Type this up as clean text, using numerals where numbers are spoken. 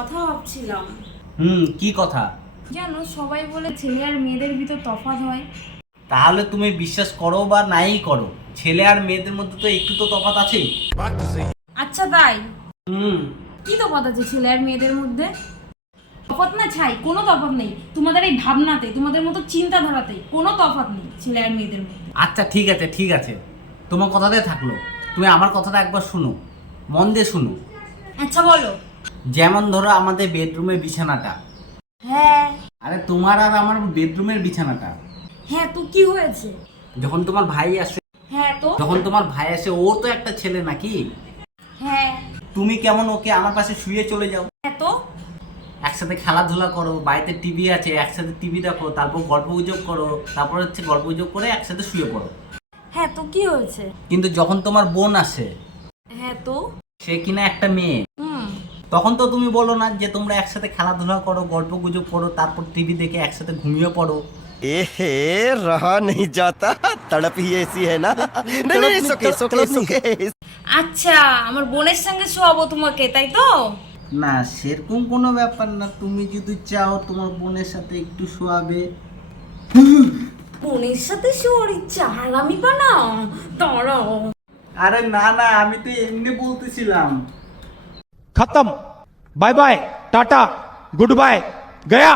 কথা ভাবছিলাম। কি কথা? জানো, সবাই বলে ছেলে আর মেয়েদের ভিতর তফাৎ হয়। তাহলে তুমি বিশ্বাস করো বা নাই করো, ছেলে আর মেয়েদের মধ্যে তো একটু তো তফাৎ আছেই। আচ্ছা তাই? হুম কি তফাৎ আছে ছেলে আর মেয়েদের মধ্যে? তফাৎ না ছাই, কোনো তফাৎ নেই। তোমাদের এই ভাবনাতে, তোমাদের মতো চিন্তাধারাতে কোনো তফাৎ নেই ছেলে আর মেয়েদের মধ্যে। আচ্ছা ঠিক আছে ঠিক আছে, তোমার কথাটাই থাকলো। তুমি আমার কথাটা একবার শুনো, মন দিয়ে শুনো। আচ্ছা বলো। যেমন ধরো আমাদের বেডরুমের বিছানাটা। হ্যাঁ। আরে তোমার আর আমার বেডরুমের বিছানাটা, হ্যাঁ তো কি হয়েছে? যখন তোমার ভাই আসে, হ্যাঁ তো? ও তো একটা ছেলে নাকি? হ্যাঁ। তুমি কেমন ওকে আমার পাশে শুয়ে চলে যাও, হ্যাঁ তো? একসাথে খেলাধুলা করো, বাড়িতে টিভি আছে, একসাথে টিভি দেখো, তারপর গল্প গুজব করো, তারপর গল্প গুজব করে একসাথে শুয়ে পড়ো। হ্যাঁ তো কি হয়েছে? কিন্তু যখন তোমার বোন আসে, হ্যাঁ তো? সে কিনা একটা মেয়ে, হুম। তখন তো তুমি বলো না যে তোমরা একসাথে খেলাধুলা করো, গল্প গুজব করো, তারপর টিভি দেখে একসাথে ঘুমিয়ে পড়ো। एहे रहा नहीं जाता, तड़प ही ऐसी है ना। नहीं सुके सुके सुके। আচ্ছা, আমার বোনের সঙ্গে শোয়াবো তোমাকে, তাই তো? না, সেরকম কোনো ব্যাপার না, তুমি যদি চাও তোমার বোনের সাথে একটু শোয়াবে। বোনের সাথে শোয়ার ইচ্ছা হারামি পানা? দাঁড়াও। আরে না না, আমি তো এমনি বলতেছিলাম। खत्म। Bye bye tata good bye गया।